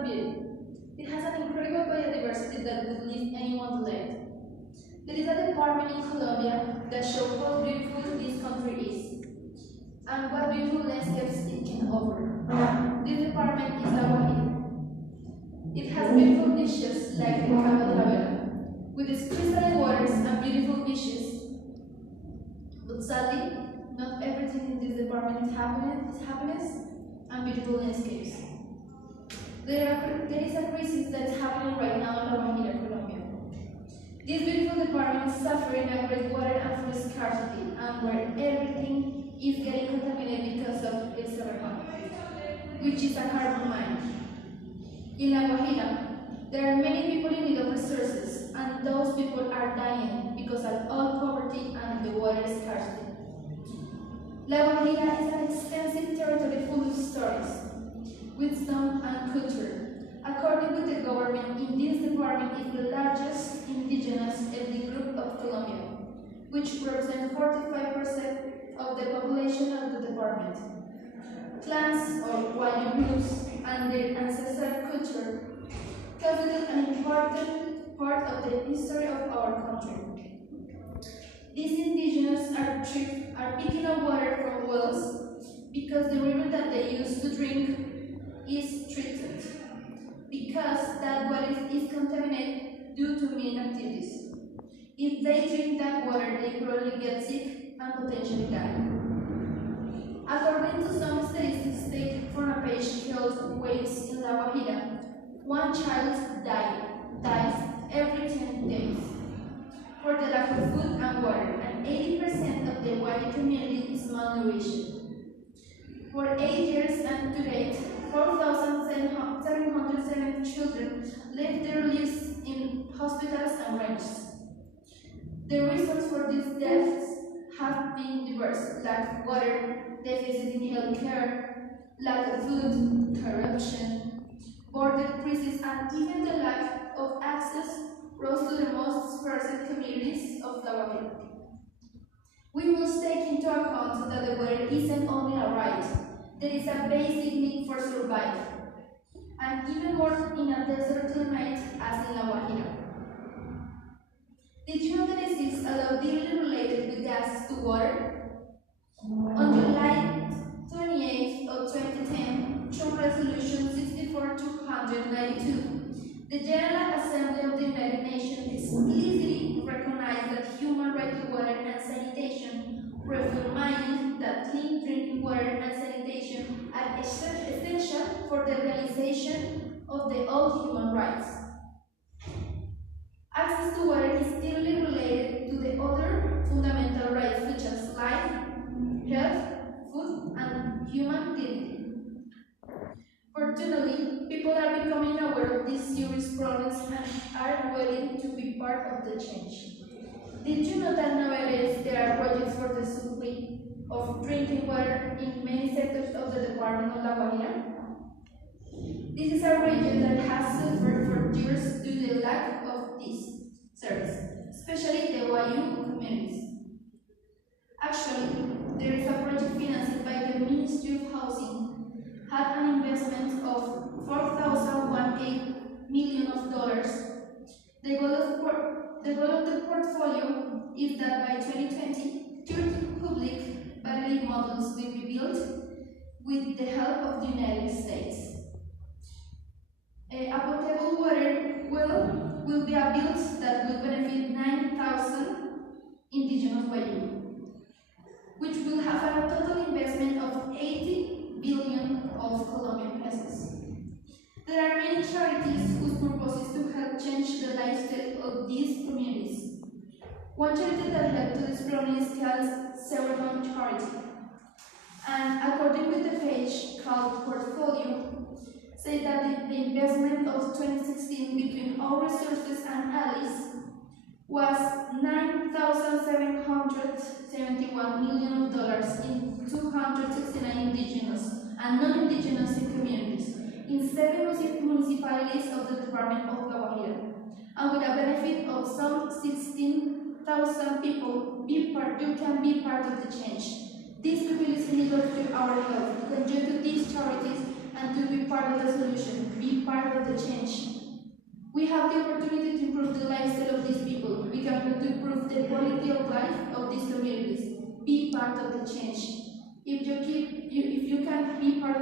natural beauty. It has an incredible biodiversity that would leave anyone delayed. There is a department in Colombia that shows how beautiful this country is and what beautiful landscapes it can offer. This department is La Guajira. It has beautiful beaches like the Cabo de la Vela, with its crystalline waters and beautiful beaches. But sadly, not everything in this department is happiness and beautiful landscapes. There is a crisis that is happening right now in La Guajira, Colombia. This beautiful department is suffering a great water and food scarcity, and where everything is getting contaminated because of El Cerrejón, which is a carbon mine. In La Guajira, there are many people in need of resources, and those people are dying because of all poverty and the water scarcity. La Guajira is an extensive territory full of stories, wisdom, and culture. According to the government, in this department is the largest indigenous ethnic group of Colombia, which represents 45% of the population of the department. Clans or Guayu groups and their ancestral culture constitute an important part of the history of our country. These indigenous are picking up water from wells because the river that they use to drink is treated, because that water is contaminated due to human activities. If they drink that water, they probably get sick and potentially die. According to some statistics taken from a page called Waves in La Guajira, one child dies every 10 days for the lack of food and water, and 80% of the Guajira community is malnourished. For 8 years and to date, 4,707 children live their lives in hospitals and ranches. The reasons for these deaths have been diverse: lack of water, deficit in healthcare, lack of food, corruption, border crisis, and even the lack of access rose to the most dispersed communities of La Guajira. We must take into account that the water isn't only a right, there is a basic need for survival, and even more in a desert climate as in La Guajira. Did you know that disease is deeply related with access to water? On July 28 of 2010, through Resolution 64-292, the General Assembly of the United Nations explicitly recognized that human right to water and sanitation, recognizing that clean drinking water and sanitation are essential for the realization of all human rights. Access to water is deeply related to the other fundamental rights such as life, health, food, and human dignity. Fortunately, people are becoming aware of these serious problems and are willing to be part of the change. Did you know that nowadays there are projects for the supply of drinking water in many sectors of the Department of La Guajira? This is a region that has suffered for years due to the lack of this service, especially the Guayu communities. Actually, there is a project financed by the Ministry of Housing, had an investment of $4,018 million. The goal of the portfolio is that by 2020, 30 public battery models will be built with the help of the United States. A potable water well will be built that will benefit 9,000 indigenous Guayu, which will have a total investment of 80 billion of Colombian pesos. There are many charities whose purpose is to help change the lifestyle of these communities. One charity that helped to this problem is called Cerrejón Charity, and according with the page called Portfolio, say that the investment of 2016 between all resources and allies was $9,771 million in 269 indigenous and non-indigenous communities in 7 municipalities of the Department of La Guajira, and with a benefit of some 16,000 people, you can be part of the change. These people is in need of our help. Contribute to these charities and to be part of the solution. Be be part of the change. We have the opportunity to improve the lifestyle of these people. We can improve the quality of life of these communities. Be part of the change. If you can be part